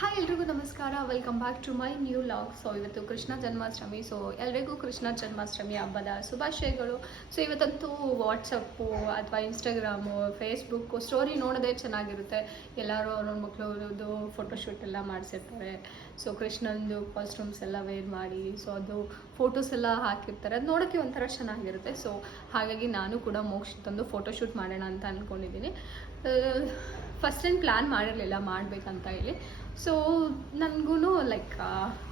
Hi ಎಲ್ರಿಗೂ ನಮಸ್ಕಾರ, welcome back to my new log. So ಇವತ್ತು ಕೃಷ್ಣ ಜನ್ಮಾಷ್ಟಮಿ. ಸೊ ಎಲ್ರಿಗೂ ಕೃಷ್ಣ ಜನ್ಮಾಷ್ಟಮಿ ಹಬ್ಬದ ಶುಭಾಶಯಗಳು. ಸೊ ಇವತ್ತಂತೂ ವಾಟ್ಸಪ್ಪು ಅಥವಾ ಇನ್ಸ್ಟಾಗ್ರಾಮು, ಫೇಸ್ಬುಕ್ಕು ಸ್ಟೋರಿ ನೋಡೋದೇ ಚೆನ್ನಾಗಿರುತ್ತೆ. ಎಲ್ಲರೂ ಅವ್ರ ಮಕ್ಕಳದ್ದು ಫೋಟೋಶೂಟ್ ಎಲ್ಲ ಮಾಡಿಸಿರ್ತಾರೆ. ಸೊ ಕೃಷ್ಣಂದು ಕಾಸ್ಟ್ಯೂಮ್ಸ್ ಎಲ್ಲ ವೇರ್ ಮಾಡಿ, ಸೊ ಅದು ಫೋಟೋಸ್ ಎಲ್ಲ ಹಾಕಿರ್ತಾರೆ. ಅದು ನೋಡೋಕ್ಕೆ ಒಂಥರ ಚೆನ್ನಾಗಿರುತ್ತೆ. ಸೊ ಹಾಗಾಗಿ ನಾನು ಕೂಡ ಮೋಕ್ಷಿತಂದು ಫೋಟೋಶೂಟ್ ಮಾಡೋಣ ಅಂತ ಅಂದ್ಕೊಂಡಿದ್ದೀನಿ. ಫಸ್ಟ್ ಟೈಮ್ ಪ್ಲ್ಯಾನ್ ಮಾಡಿರಲಿಲ್ಲ ಮಾಡಬೇಕಂತ ಹೇಳಿ. ಸೊ ನನಗೂ ಲೈಕ್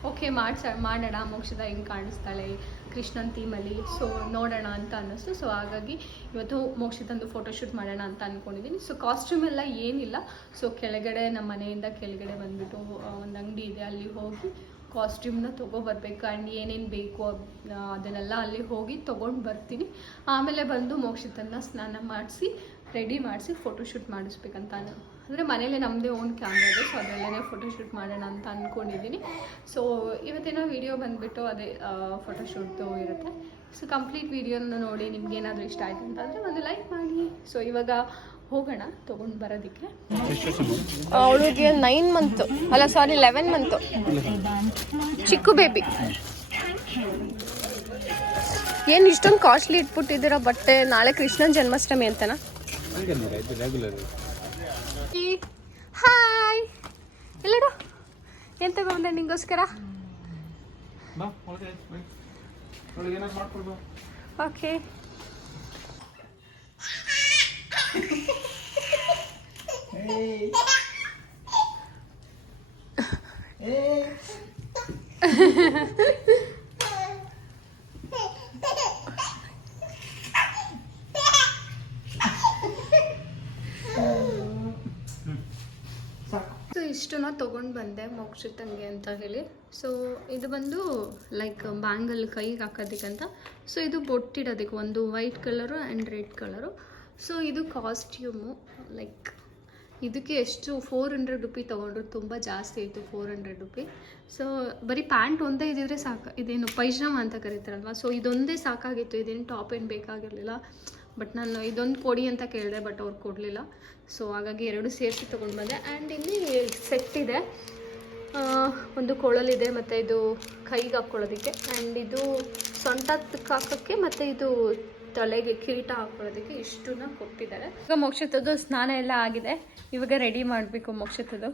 ಓಕೆ ಮಾಡೋಣ, ಮೋಕ್ಷಿತ ಹೆಂಗೆ ಕಾಣಿಸ್ತಾಳೆ ಕೃಷ್ಣನ್ ಥೀಮಲ್ಲಿ, ಸೊ ನೋಡೋಣ ಅಂತ ಅನ್ನಿಸ್ತು. ಸೊ ಹಾಗಾಗಿ ಇವತ್ತು ಮೋಕ್ಷಿತಂದು ಫೋಟೋಶೂಟ್ ಮಾಡೋಣ ಅಂತ ಅಂದ್ಕೊಂಡಿದ್ದೀನಿ. ಸೊ ಕಾಸ್ಟ್ಯೂಮ್ ಎಲ್ಲ ಏನಿಲ್ಲ. ಸೊ ಕೆಳಗಡೆ ನಮ್ಮ ಮನೆಯಿಂದ ಕೆಳಗಡೆ ಬಂದುಬಿಟ್ಟು ಒಂದು ಅಂಗಡಿ ಇದೆ, ಅಲ್ಲಿ ಹೋಗಿ ಕಾಸ್ಟ್ಯೂಮ್ನ ತೊಗೊಬರ್ಬೇಕು. ಆ್ಯಂಡ್ ಏನೇನು ಬೇಕು ಅದನ್ನೆಲ್ಲ ಅಲ್ಲಿ ಹೋಗಿ ತೊಗೊಂಡು ಬರ್ತೀನಿ. ಆಮೇಲೆ ಬಂದು ಮೋಕ್ಷಿತನ್ನ ಸ್ನಾನ ಮಾಡಿಸಿ ರೆಡಿ ಮಾಡಿಸಿ ಫೋಟೋಶೂಟ್ ಮಾಡಿಸ್ಬೇಕಂತ. ಅಂದರೆ ಮನೇಲಿ ನಮ್ಮದೇ ಓನ್ ಕ್ಯಾಮ್ರಾ ಇದೆ, ಸೊ ಅದರಲ್ಲೇ ಫೋಟೋಶೂಟ್ ಮಾಡೋಣ ಅಂತ ಅಂದ್ಕೊಂಡಿದ್ದೀನಿ. ಸೊ ಇವತ್ತಿನ ವೀಡಿಯೋ ಬಂದುಬಿಟ್ಟು ಅದೇ ಫೋಟೋಶೂಟ್ದು ಇರುತ್ತೆ. ಸೊ ಕಂಪ್ಲೀಟ್ ವೀಡಿಯೋನ ನೋಡಿ ನಿಮ್ಗೇನಾದರೂ ಇಷ್ಟ ಆಯಿತು ಅಂತಂದರೆ ಒಂದು ಲೈಕ್ ಮಾಡಿ. ಸೊ ಇವಾಗ ಹೋಗೋಣ ತೊಗೊಂಡು ಬರೋದಕ್ಕೆ. ಅವಳಿಗೆ 9 ಮಂತು ಅಲ್ಲ, ಸಾರಿ 11 ಮಂತು, ಚಿಕ್ಕು ಬೇಬಿ. ಏನು ಇಷ್ಟೊಂದು ಕಾಸ್ಟ್ಲಿ ಇಟ್ಬಿಟ್ಟಿದ್ದೀರಾ ಬಟ್ಟೆ? ನಾಳೆ ಕೃಷ್ಣನ ಜನ್ಮಾಷ್ಟಮಿ ಅಂತನಾ? ಹಾಯ್, ಎಲ್ಲರೂ ಏನು ತಗೊಂಡೆ ನಿಂಗೋಸ್ಕರ? ಓಕೆ, ಸೊ ಇಷ್ಟನ್ನ ತೊಗೊಂಡು ಬಂದೆ ಮೋಕ್ಷಿತಂಗೆ ಅಂತ ಹೇಳಿ. ಸೊ ಇದು ಬಂದು ಲೈಕ್ ಬ್ಯಾಂಗಲ್ ಕೈಗೆ ಹಾಕೋದಕ್ಕಂತ. ಸೊ ಇದು ಬೊಟ್ಟಿಡೋದಕ್ಕೆ ಒಂದು white colour and red colour. So ಇದು ಕಾಸ್ಟ್ಯೂಮು. ಲೈಕ್ ಇದಕ್ಕೆ ಎಷ್ಟು 400 ರುಪಿ ತೊಗೊಂಡ್ರು, ತುಂಬ ಜಾಸ್ತಿ ಆಯಿತು 400 ರುಪಿ. ಸೊ ಬರೀ ಪ್ಯಾಂಟ್ ಒಂದೇ ಇದ್ದಿದ್ರೆ ಸಾಕು. ಇದೇನು ಪೈಜಾಮ ಅಂತ ಕರೀತಾರಲ್ವ, ಸೊ ಇದೊಂದೇ ಸಾಕಾಗಿತ್ತು. ಇದೇನು ಟಾಪ್ ಏನು ಬೇಕಾಗಿರಲಿಲ್ಲ. ಬಟ್ ನಾನು ಇದೊಂದು ಕೊಡಿ ಅಂತ ಕೇಳಿದೆ, ಬಟ್ ಅವ್ರು ಕೊಡಲಿಲ್ಲ. ಸೊ ಹಾಗಾಗಿ ಎರಡು ಸೇರಿಸಿ ತೊಗೊಂಡು ಬಂದೆ. ಆ್ಯಂಡ್ ಇಲ್ಲಿ ಸೆಟ್ ಇದೆ, ಒಂದು ಕೊಳಲಿದೆ, ಮತ್ತು ಇದು ಕೈಗೆ ಹಾಕ್ಕೊಳ್ಳೋದಕ್ಕೆ, ಆ್ಯಂಡ್ ಇದು ಸೊಂಟಕ್ಕೆ ಹಾಕೋಕ್ಕೆ, ಮತ್ತು ಇದು ತಲೆಗೆ ಕಿರೀಟ ಹಾಕೊಳ್ಳೋದಕ್ಕೆ ಇಷ್ಟನ್ನ ಕೊಟ್ಟಿದ್ದಾರೆ. ಈಗ ಮೋಕ್ಷಿತದ್ದು ಸ್ನಾನ ಎಲ್ಲ ಆಗಿದೆ. ಇವಾಗ ರೆಡಿ ಮಾಡಬೇಕು ಮೋಕ್ಷಿತದ್ದು.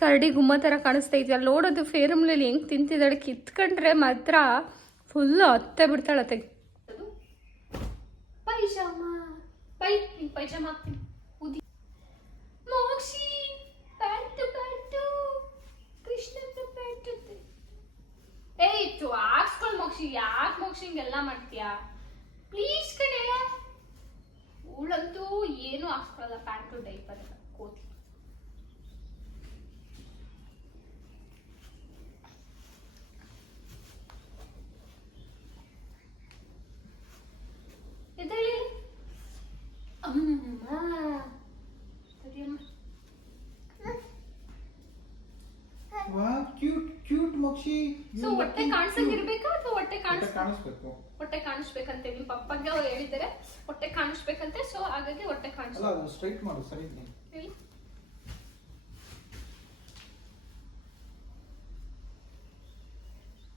ಕರಡಿ ಗುಮ್ಮ ಥರ ಕಾಣಿಸ್ತಾ ಇದೆಯಲ್ಲ, ನೋಡೋದು ಫೇರಮ್ಲಲ್ಲಿ ಹೆಂಗೆ ತಿಂತಿದ್ದಾಳೆ. ಕಿತ್ಕೊಂಡ್ರೆ ಮಾತ್ರ ಫುಲ್ಲು ಹತ್ತೆ ಬಿಡ್ತಾಳತ್ತೆ. ಪೈಜಾಮ ಪೈಜಾಮ ಹಾಕ್ತೀನಿ. ಉದಿ ಮೋಕ್ಷಿ ಪ್ಯಾಂಟು ಕೃಷ್ಣನ ಪ್ಯಾಂಟು. ಹಾಕ್ಸ್ಕೊಳ್ ಮೋಕ್ಷಿ. ಯಾಕೆ ಮೋಕ್ಷಿ ಹಿಂಗೆಲ್ಲ ಮಾಡ್ತೀಯಾ? ಪ್ಲೀಸ್ ಕಡೆ. ಅವಳಂತೂ ಏನು ಹಾಕ್ಸ್ಕೊಳ್ಳಲ್ಲ, ಪ್ಯಾಂಟು ಡೈಪರ್ ಎಲ್ಲ ಕೋತಿ. ಎದ್ದೇಳಿ ಅಮ್ಮ, ಸರಿಯಮ್ಮ. ಕ್ಯೂಟ್ ಮೋಕ್ಷಿ. ಸೊ ಹೊಟ್ಟೆ ಕಾಣಿಸಂಗಿರ್ಬೇಕಾ ಅಥವಾ ಹೊಟ್ಟೆ ಕಾಣಿಸ್ಬೇಕು? ಹೊಟ್ಟೆ ಕಾಣಿಸ್ಬೇಕಂತೆ. ನಿಮ್ಮ ಪಪ್ಪಗೆ ಅವ್ರು ಹೇಳಿದ್ದಾರೆ ಹೊಟ್ಟೆ ಕಾಣಿಸ್ಬೇಕಂತೆ. ಸೊ ಹಾಗಾಗಿ ಹೊಟ್ಟೆ ಕಾಣಿಸ್ಬೇಕು. ಸ್ಟ್ರೈಟ್ ಮಾಡು, ಸರಿ ಹೇಳಿ.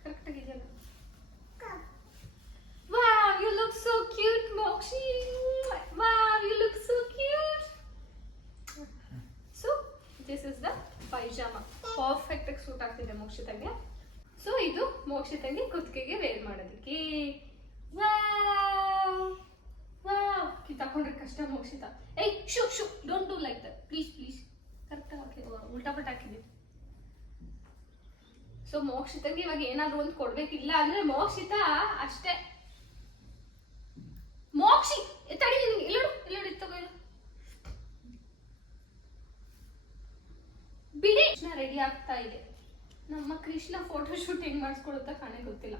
ಕರೆಕ್ಟ್ ಆಗಿದೆಯಲ್ಲ? Wow, you look so cute, Mokshi. Wow, you look so cute. So this is the pajama. Perfect suit ಆಗ್ತಿದೆ ಮೋಕ್ಷಿತಂಗೆ. ಸೊ ಇದು ಮೋಕ್ಷಿತಂಗೆ ಕುತ್ತಿಗೆಗೆ ವೇರ್ ಮಾಡೋದಕ್ಕೆ. ವಾವ್ ವಾವ್, ಕಿತ್ತಾಕೊಂಡ್ರೆ ಕಷ್ಟ ಮೋಕ್ಷಿತ. ಏಯ್ shoe don't do like that please. Correct ಆಗಿ ಉಲ್ಟಾ ಪಲ್ಟಾ ಹಾಕಿದ್ದೀನಿ. ಸೊ ಮೋಕ್ಷಿತಂಗೆ ಇವಾಗ ಏನಾದ್ರು ಒಂದು ಕೊಡ್ಬೇಕಿಲ್ಲ ಅಂದ್ರೆ ಮೋಕ್ಷಿತ ಅಷ್ಟೇ. ಮೋಕ್ಷಿ ತಡಿ, ಇಲ್ಲೋಡು ಇತ್ತಗೋ ಬಿಡಿ. ಕೃಷ್ಣ ರೆಡಿ ಆಗ್ತಾ ಇದೆ. ನಮ್ಮ ಕೃಷ್ಣ ಫೋಟೋ ಶೂಟ್ ಹೆಂಗ್ ಮಾಡಿಸ್ಕೊಳುತ್ತಾ ಕಾಣೆ ಗೊತ್ತಿಲ್ಲ.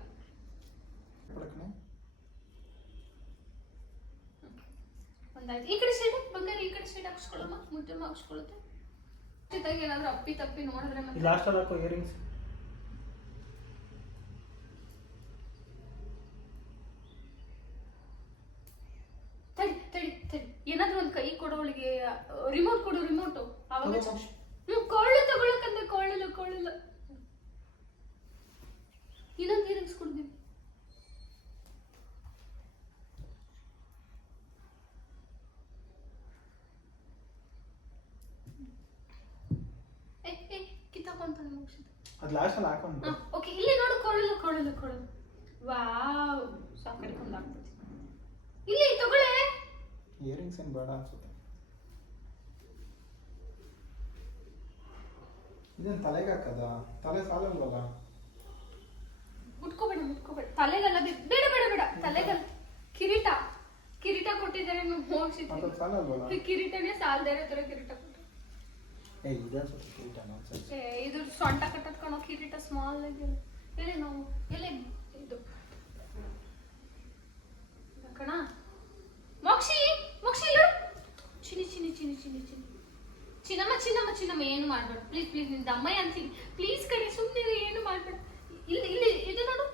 ಒಂದಾಯ್ತು. ಈ ಕಡೆ ಸೈಡ್ ಬಂಗಾರ, ಈ ಕಡೆ ಸೈಡ್ ಹಾಕ್ಸ್ಕೊಳ್ಳಮ್ಮ, ಮುದ್ದೆ ಹಾಕ್ಸ್ಕೊಳ್ಳುತ್ತೆ. ಏನಾದ್ರು ಅಪ್ಪಿ ತಪ್ಪಿ ನೋಡಿದ್ರೆ ಮತ್ತೆ ಲಾಸ್ಟ್ ಅಲ್ಲಿ ಹಾಕೋ ಇಯರಿಂಗ್ಸ್. ತಡಿ ಏನಾದ್ರೂ ಒಂದು ಕೈ ಕೊಡೋಳಿಗೆ ರಿಮೋಟ್ ಕೊಡು. ರಿಮೋಟು ಅವಾಗ ಕೊಳ್ಳು ತಗೊಳಕಂದ್ರೆ ಕೊಳ್ಳಿಲ್ಲ ಇನ್ನೊಂದು ಇಯರಿಂಗ್ಸ್ ಕೊಡ್ತೀನಿ. ಕಿತ್ತಾಕೊಂತಾನೆ ಮುಗಿಸಿದ. ಅದು ಲಾಸ್ಟಲ್ಲಿ ಹಾಕೊಂಡು. ಓಕೆ, ಇಲ್ಲಿ ನೋಡು, ಕೊಳ್ಳಿಲ್ಲ. ವಾವ್, ಸಾಕಡ್ಕೊಂಡು ಆಗ್ತದೆ. ಇಲ್ಲಿ ತಗೊಳ್ಳೆ. ಇಯರಿಂಗ್ಸ್ ಏನು ಬೇಡ ಅನ್ಸುತ್ತೆ. ಇದನ್ನು ತಲೆಗೆ ಹಾಕದ? ತಲೆ ಸಾಲಲ್ವಲ್ಲ? ಮುಟ್ಕೋಬೇಡ. ತಲೆಗಲ್ಲ, ಬೇಡ. ತಲೆಗಲ್ಲ. ಕಿರೀಟ ಕೊಟ್ಟಿದ್ದಾರೆ. ಅದು ಸಾಲಲ್ವಲ್ಲ? ಕಿರೀಟನೇ ಸಾಲದೇ ಇರೋ ಥರ ಕಿರೀಟ ಕೊಟ್ಟು. ಇದು ಸೊಂಟ ಕಟ್ಟದ್ಕೊಳೋ ಕಿರೀಟ ಸ್ಮಾಲ್ ಆಗಿಲ್ಲ. ಎಲ್ಲಿ ನಾವು ಇದು ಕಣ ಮೋಕ್ಷಿ ಇಲ್ಲ. ಚಿನ್ನಮ್ಮ ಏನು ಮಾಡ್ಬೇಡ ಪ್ಲೀಸ್. ನಿಂದ ಅಮ್ಮಯ್ಯ ಅಂತೀನಿ ಪ್ಲೀಸ್ ಕಣೆ, ಸುಮ್ಮನೆ ಏನು ಮಾಡ್ಬೇಡ. ಇಲ್ಲಿ ಇದು ನೋಡು,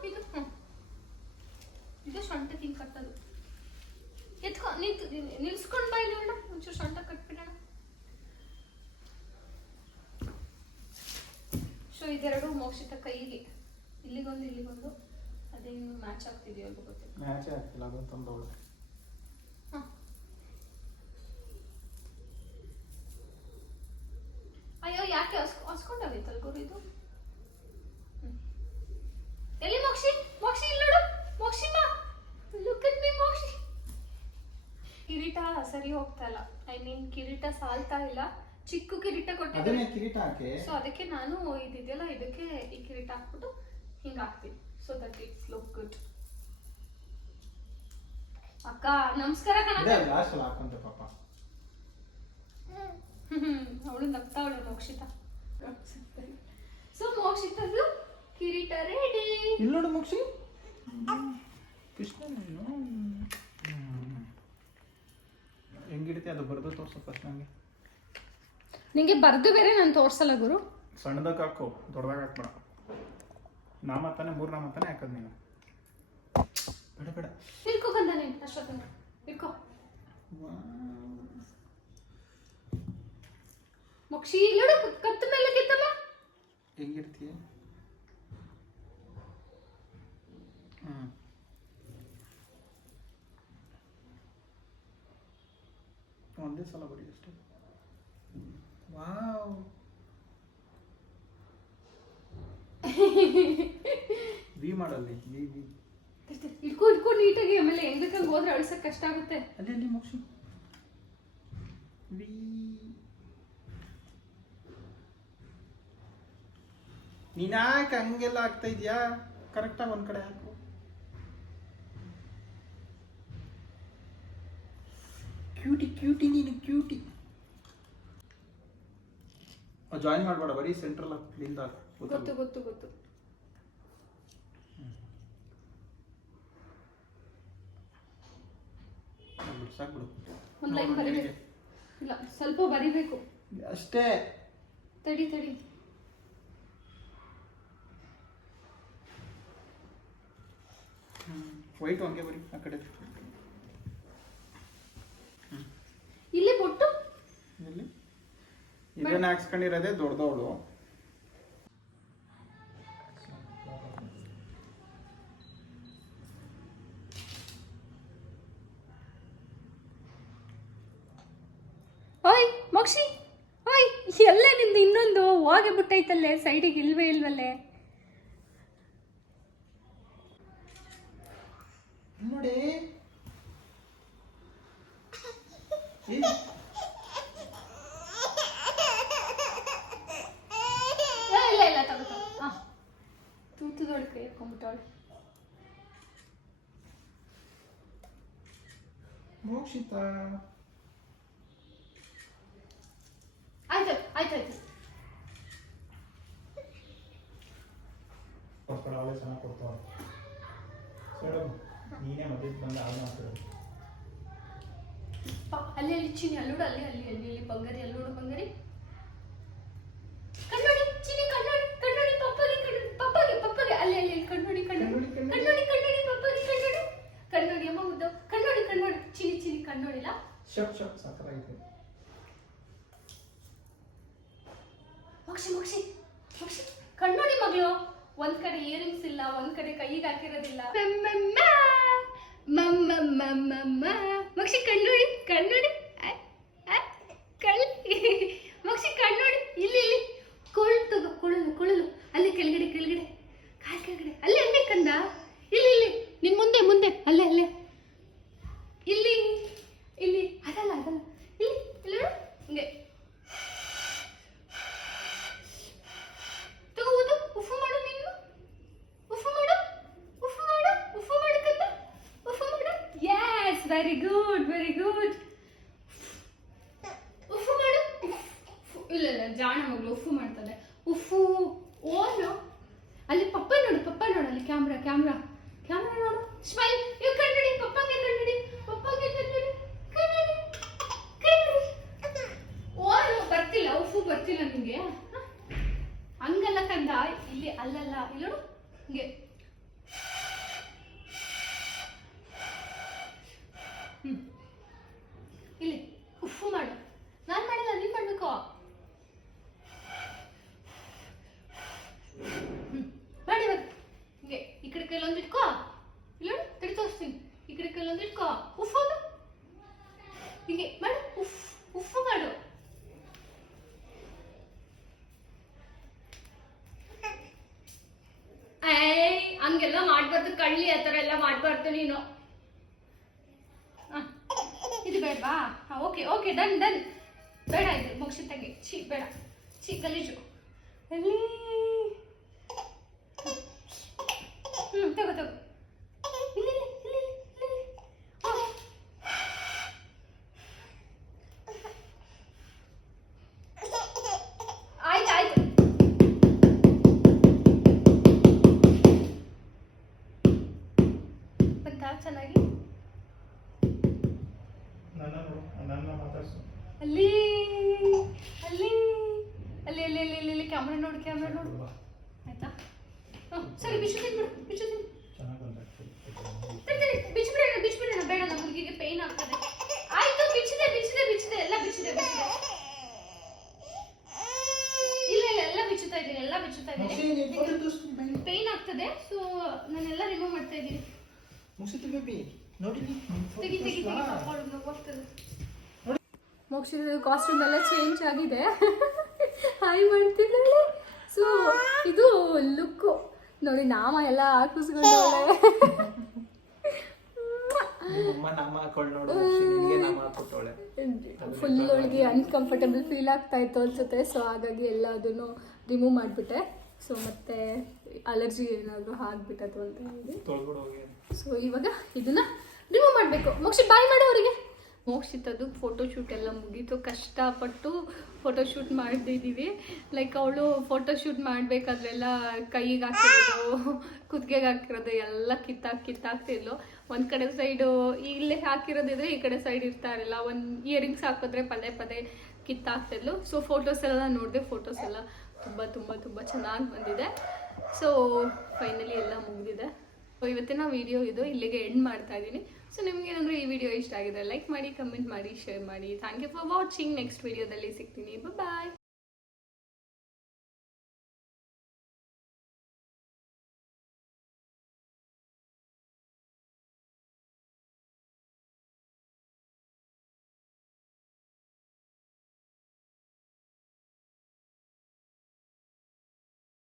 ಇದು ಸೊಂಟ ಹಿಂಗೆ ಕಟ್ಟೋದು. ಎತ್ಕೊ, ನಿಲ್ಸ್ಕೊಂಡು ಬಾ. ಇಲ್ಲಿ ನೋಡ, ಒಂಚೂರು ಸೊಂಟ ಕಟ್ಬಿಡೋಣ. ಸೊ ಇದೆರಡು ಮೋಕ್ಷಿತ ಕೈಗೆ, ಇಲ್ಲಿಗೊಂದು ಅದೇನು ಮ್ಯಾಚ್ ಆಗ್ತಿದೆಯೋ ಅಲ್ವ ಗೊತ್ತಿಲ್ಲ. ಮ್ಯಾಚೇ ಆಗ್ತಿಲ್ಲ, ಅದೊಂದು ತಂದವಳು. ಅಯ್ಯೋ, ಯಾಕೆ ಹೊಸ್ಕೊಂಡಾಗೈತಲ್ ಗುರು ಇದು. ಎಲ್ಲಿ ಮೋಕ್ಷಿ ಇಲ್ಲ ನೋಡು. ಮೋಕ್ಷಿ ಬಾ, ಲುಕ್ ಅಟ್ ಮೀ ಮೋಕ್ಷಿ. ಕಿರೀಟ ಸರಿ ಹೋಗ್ತಾ ಇಲ್ಲ, ಕಿರೀಟ ಸಾಲ್ತಾ ಇಲ್ಲ. ಚಿಕ್ಕ ಕಿರೀಟ ಕೊಟ್ಟಿದ್ದೀನಿ, ಕಿರೀಟ ಹಾಕಿ. ಸೊ ಅದಕ್ಕೆ ನಾನು ಇದೆಯಲ್ಲ, ಇದಕ್ಕೆ ಈ ಕಿರೀಟ ಹಾಕ್ಬಿಟ್ಟು ಹಿಂಗೆ ಹಾಕ್ತೀನಿ. So that it's look good. ಅಕ್ಕ ನಮಸ್ಕಾರ ಕಣ. ಲಾಸ್ಟಲ್ಲಿ ಹಾಕೊಂತ ಪಾಪ. ಅವಳು ನಗ್ತಾವಳೆ ಮೋಕ್ಷಿತ. ಸೊ ಮೋಕ್ಷಿತದು ಕಿರೀಟ ರೆಡಿ. ಇಲ್ಲಿ ನೋಡು ಮೋಕ್ಷಿ, ಕೃಷ್ಣ ಹೆಂಗಿಡುತ್ತೆ ಅದು ಬರೆದು ತೋರ್ಸೋ ಫಸ್ಟ್ ನಂಗೆ. ನಿಂಗೆ ಬರೆದು ಬೇರೆ ನಾನು ತೋರ್ಸಲ್ಲ ಗುರು. ಸಣ್ಣದಾಗ ಹಾಕೋ, ದೊಡ್ಡದಾಗ ಹಾಕ್ಬೇಡ. ನಾಮತಾನೆ 3 ನಾಮತಾನೆ ಹಾಕೋದು ನೀನು. ಬೇಡ ಇಟ್ಕೋ ಬಂದಾನೆ ಅಷ್ಟೊತ್ತಿನ ಇಟ್ಕೋ. ಮೋಕ್ಷಿ ಇಲ್ಲೋಡು, ಕತ್ತು ಮೇಲೆ ಕಿತ್ತಮ್ಮ. ಹೆಂಗಿರ್ತೀಯ? ಒಂದೇ ಸಲ ಬರೀ ಅಷ್ಟೇ. ವಾವ್, ವಿ ಮಾಡಲ್ಲಿ ವಿ ಇಟ್ಕೋ ನೀಟಾಗಿ. ಆಮೇಲೆ ಹೆಂಗಕ್ಕಂಗೆ ಹೋದ್ರೆ ಅಳ್ಸಕ್ ಕಷ್ಟ ಆಗುತ್ತೆ. ಅಲ್ಲಿ ಮೋಕ್ಷಿ ವಿ. ನೀನಾಕೆ ಹಂಗೆಲ್ಲ ಆಗ್ತಾ ಇದೆಯಾ? ಕರೆಕ್ಟಾಗಿ ಒಂದ್ ಕಡೆ ಹಾಕು. ಕ್ಯೂಟಿ ನೀನು ಕ್ಯೂಟಿ. ಜಾಯಿನ್ ಮಾಡಬೇಡ, ಬರೀ ಸೆಂಟ್ರಲ್ ಲಿಂದ ಗೊತ್ತು. ಸಾಕ್ಬಿಡು. ಒಂದು ಲೈನ್ ಬರಿಬೇಕು. ಇಲ್ಲ, ಸ್ವಲ್ಪ ಬರಿಬೇಕು ಅಷ್ಟೇ. ತಡಿ. ವೈಟ್ ಹಂಗೆ ಬರಿ ಆ ಕಡೆ. ಇಲ್ಲಿ ಬೊಟ್ಟು ಇಲ್ಲಿ ಇದನ್ನ ಹಾಕ್ಸ್ಕೊಂಡಿರೋದೇ ದೊಡ್ಡದವಳು. ಓಯ್ ಮೋಕ್ಷಿ, ಓಯ್ ಎಲ್ಲೇ ನಿಂದು ಇನ್ನೊಂದು ಹೋಗಿ ಬಿಟ್ಟೈತಲ್ಲೇ, ಸೈಡಿಗೆ ಇಲ್ವಲ್ಲೇ. ನೋಡಿ ಇಲ್ಲ ತಗೋ. ತೂತುದೊಳಗೆ ಕೈ ಹಾಕೊಂಡ್ಬಿಟ್ಟವಳೆ. ಮೋಕ್ಷಿತ ಆಯ್ತು. ಅವಳೆ ಚೆನ್ನಾಗಿ ಕೊಡ್ತಾಳೆ. ನೀನೇ ಮತ್ತೆ ಬಂದು ಹಾಳು ಮಾಡ್ತಿರೋದು. ಅಲ್ಲಿ ಚಿನಿ ಅಲ್ಲೋಡು, ಅಲ್ಲಿ ಬಂಗಾರಿ, ಅಲ್ಲೋಡು ಬಂಗಾರಿ. ಕಣ್ಣೋಡಿ ಚಿನಿ, ಕಣ್ಣೋಡಿ ಪಪ್ಪಗೆ ಅಲ್ಲಿ ಕಣ್ಣೋಡಿ ಪಪ್ಪಗೆ ಅಮ್ಮ ಉದ್ದ ಕಣ್ಣೋಡಿ ಚಿನಿ ಕಣ್ಣೋಡಿಲ್ಲ. ಶಪ್ ಸಕ್ಕರಾಗಿದೆ. ಮಕ್ಷಿ ಮಕ್ಷಿ ಮಕ್ಷಿ ಕಣ್ಣೋಡಿ ಮಗಳು, ಒಂದ್ ಕಡೆ ಇಯರಿಂಗ್ಸ್ ಇಲ್ಲ, ಒಂದ್ ಕಡೆ ಕೈಗೆ ಹಾಕಿರೋದಿಲ್ಲ. ಮಕ್ಷಿ ಕಣ್ಣೋಡಿ ಕಣ್ಣೋಡಿ ಮಕ್ಷಿ ಕಣ್ಣೋಡಿ, ಇಲ್ಲಿ ಇಲ್ಲಿ ಕೊಳಲು ತಗೋ, ಕೊಳಲು ಕೊಳಲು ಅಲ್ಲಿ ಕೆಳಗಡೆ ಕೆಳಗಡೆ ಕಾಲ್ ಕೆಳಗಡೆ, ಅಲ್ಲೇ ಅಲ್ಲೇ ಕಂದ, ಇಲ್ಲಿ ಇಲ್ಲಿ ನಿನ್ ಮುಂದೆ ಮುಂದೆ, ಅಲ್ಲೇ ಅಲ್ಲೇ ಇಲ್ಲಿ ಇಲ್ಲಿ, ಅದಲ್ಲ ಅದಲ್ಲ, ಇಲ್ಲಿ ಇಲ್ಲಿ ಹಿಂಗೆ ತಗೋದು. ಉಫು ಮಾಡು ನೀನು, ಉಫು ಮಾಡು ಉಫು ಮಾಡು ಉಫು ಮಾಡು ಕಂದ, ಉಫು ಮಾಡು. Yes, very good very good. ಉಫು ಮಾಡು. ಇಲ್ಲ ಇಲ್ಲ, ಜಾಣ ಮಗಳು ಉಫು ಮಾಡ್ತಾಳೆ. ಉಫು ಓನು. ಅಲ್ಲಿ ಪಪ್ಪ ನೋಡು, ಪಪ್ಪ ನೋಡು, ಅಲ್ಲಿ ಕ್ಯಾಮ್ರಾ ಕ್ಯಾಮ್ರಾ ಕ್ಯಾಮ್ರಾ ನೋಡು. ಸ್ಮೈಲ್. ಇವ್ ಕಣ್ಣಡಿ, ಪಪ್ಪಗೆ ಕಣ್ಣಡಿ, ಪಪ್ಪಗೆ ಕಣ್ಣಡಿ, ಕಣ್ಣಡಿ ಕಣ್ಣಡಿ. ಓನು ಬರ್ತಿಲ್ಲ, ಉಫು ಬರ್ತಿಲ್ಲ ನಿಂಗೆ. ಹಂಗಲ್ಲ ಕಂದ, ಇಲ್ಲಿ ಅಲ್ಲಲ್ಲ, ಇಲ್ಲಿ ನೋಡು ಹಿಂಗೆ. ಇಲ್ಲಿ ಉಫು ಮಾಡು. ನಾನ್ ಮಾಡಿಲ್ಲ, ನೀನ್ ಮಾಡ್ಬೇಕು. ಮಾಡಿ ಇವಾಗ ಹಿಂಗೆ, ಈ ಕಡೆ ಕೈಲೊಂದು ಇಟ್ಕೋ, ಇಲ್ಲ ತಡಿ ತೋರಿಸ್ತೀನಿ. ಈ ಕಡೆ ಕೈಲೊಂದು ಇಟ್ಕೋ, ಉಫು ಅದು ಹೀಗೆ ಮಾಡು. ಉಫ್ ಉಫು ಮಾಡು. ಹಂಗೆಲ್ಲ ಮಾಡ್ಬಾರ್ದು ಕಳ್ಳಿ, ಆ ಥರ ಎಲ್ಲ ಮಾಡ್ಬಾರ್ದು ನೀನು. ಇದು ಬೇಡವಾ? Okay okay, done done. ಬೇಡ ಇದು ಮುಗಿಸಿತ್ತಂಗೆ. ಛೀ ಬೇಡ, ಛೀ ಗಲೀಜು. ಅಲ್ಲಿ ತಗೋ ತಗೋ, ಇಲ್ಲಿ ಇಲ್ಲಿ ಇಲ್ಲಿ. ಆಯ್ತು ಆಯ್ತು. ಬಂತಾ ಚೆನ್ನಾಗಿ? ನನ್ನ ಮಾತಾಡ್ಸು. ಅಲ್ಲಿ ಅಲ್ಲಿ ಅಲ್ಲಿ ಅಲ್ಲಿ ಅಲ್ಲಿ ಅಲ್ಲಿ ಕ್ಯಾಮ್ರಾ ನೋಡು, ಕ್ಯಾಮ್ರಾ ನೋಡು. ಆಯ್ತಾ? ಸರಿ, ಬಿಚ್ಚು ಬಿಡು, ಬಿಚ್ಚು ಬಿಚ್ಬಿಡೋಣ ಬಿಚ್ಬಿಡೋಣ. ಬೇಡ, ನಮ್ಮ ಹುಡುಗಿಗೆ ಪೇನ್ ಆಗ್ತದೆ. ಆಯ್ತು, ಬಿಚ್ಚಿದೆ ಬಿಚ್ಚಿದೆ ಬಿಚ್ಚಿದೆ, ಎಲ್ಲ ಬಿಚ್ಚಿದೆ ಬಿಚ್ಚಿದೆ. ಇಲ್ಲ ಇಲ್ಲ, ಎಲ್ಲ ಬಿಚ್ಚುತ್ತಾ ಇದ್ದೀನಿ, ಎಲ್ಲ ಬಿಚ್ಚುತ್ತಾ ಇದ್ದೀನಿ. ಪೇನ್ ಆಗ್ತದೆ, ಸೊ ನಾನೆಲ್ಲ ರಿಮೂವ್ ಮಾಡ್ತಾ ಇದ್ದೀನಿ. ತೆಗಿ ತೆಗಿ ತೆಗಿ, ಹೋಗ್ತದೆ. ಮೋಕ್ಷದ ಕಾಸ್ಟ್ಯೂಮ್ ಎಲ್ಲ ಚೇಂಜ್ ಆಗಿದೆ. ಹಾಯ್ ಮಾಡ್ತಿದ್ದಾಳೆ. ಸೊ ಇದು ಲುಕ್ಕು ನೋಡಿ, ನಾಮ ಎಲ್ಲ ಹಾಕಿಸ್ಕೊಂಡವಳೆ. ಫುಲ್ ಅವಳಿಗೆ ಅನ್ಕಂಫರ್ಟಬಲ್ ಫೀಲ್ ಆಗ್ತಾ ಇತ್ತು ಅನ್ಸುತ್ತೆ. ಸೊ ಹಾಗಾಗಿ ಎಲ್ಲ ಅದನ್ನು ರಿಮೂವ್ ಮಾಡಿಬಿಟ್ಟೆ. ಸೊ ಮತ್ತೆ ಅಲರ್ಜಿ ಏನಾದರೂ ಆಗ್ಬಿಟ್ಟದು ಅಂತ ಹೇಳಿ. ಸೊ ಇವಾಗ ಇದನ್ನ ರಿಮೂವ್ ಮಾಡಬೇಕು. ಮೋಕ್ಷಿ ಬಾಯ್ ಮಾಡು ಅವರಿಗೆ. ಮೋಕ್ಷಿತದ್ದು ಫೋಟೋಶೂಟ್ ಎಲ್ಲ ಮುಗೀತು. ಕಷ್ಟಪಟ್ಟು ಫೋಟೋಶೂಟ್ ಮಾಡಿದ್ದೀವಿ. ಲೈಕ್ ಅವಳು ಫೋಟೋಶೂಟ್ ಮಾಡಬೇಕಾದ್ರೆಲ್ಲ ಕೈಗೆ ಹಾಕಿರೋದು, ಕುತ್ತಿಗೆಗೆ ಹಾಕಿರೋದು ಎಲ್ಲ ಕಿತ್ತಾಕ್ತಿದ್ಲು. ಒಂದು ಕಡೆ ಸೈಡು ಇಲ್ಲೇ ಹಾಕಿರೋದಿದ್ರೆ ಈ ಕಡೆ ಸೈಡ್ ಇರ್ತಾ ಇರಲಿಲ್ಲ. ಒಂದು ಇಯರಿಂಗ್ಸ್ ಹಾಕಿದ್ರೆ ಪದೇ ಪದೇ ಕಿತ್ತಾಕ್ತಿದ್ಲು. ಸೊ ಫೋಟೋಸ್ ಎಲ್ಲ ನೋಡಿದೆ. ಫೋಟೋಸ್ ಎಲ್ಲ ತುಂಬ ತುಂಬ ತುಂಬ ಚೆನ್ನಾಗಿ ಬಂದಿದೆ. ಸೊ ಫೈನಲಿ ಎಲ್ಲ ಮುಗಿದಿದೆ. ಸೊ ಇವತ್ತಿನ ವಿಡಿಯೋ ಇದು ಇಲ್ಲಿಗೆ ಎಂಡ್ ಮಾಡ್ತಾ ಇದ್ದೀನಿ. ಸೊ ನಿಮ್ಗೆ ಏನಾದರೂ ಈ ವಿಡಿಯೋ ಇಷ್ಟ ಆಗಿದೆ ಲೈಕ್ ಮಾಡಿ, ಕಮೆಂಟ್ ಮಾಡಿ, ಶೇರ್ ಮಾಡಿ. Thank you for watching. Next ವಿಡಿಯೋದಲ್ಲಿ ಸಿಗ್ತೀನಿ. ಬಾಯ್.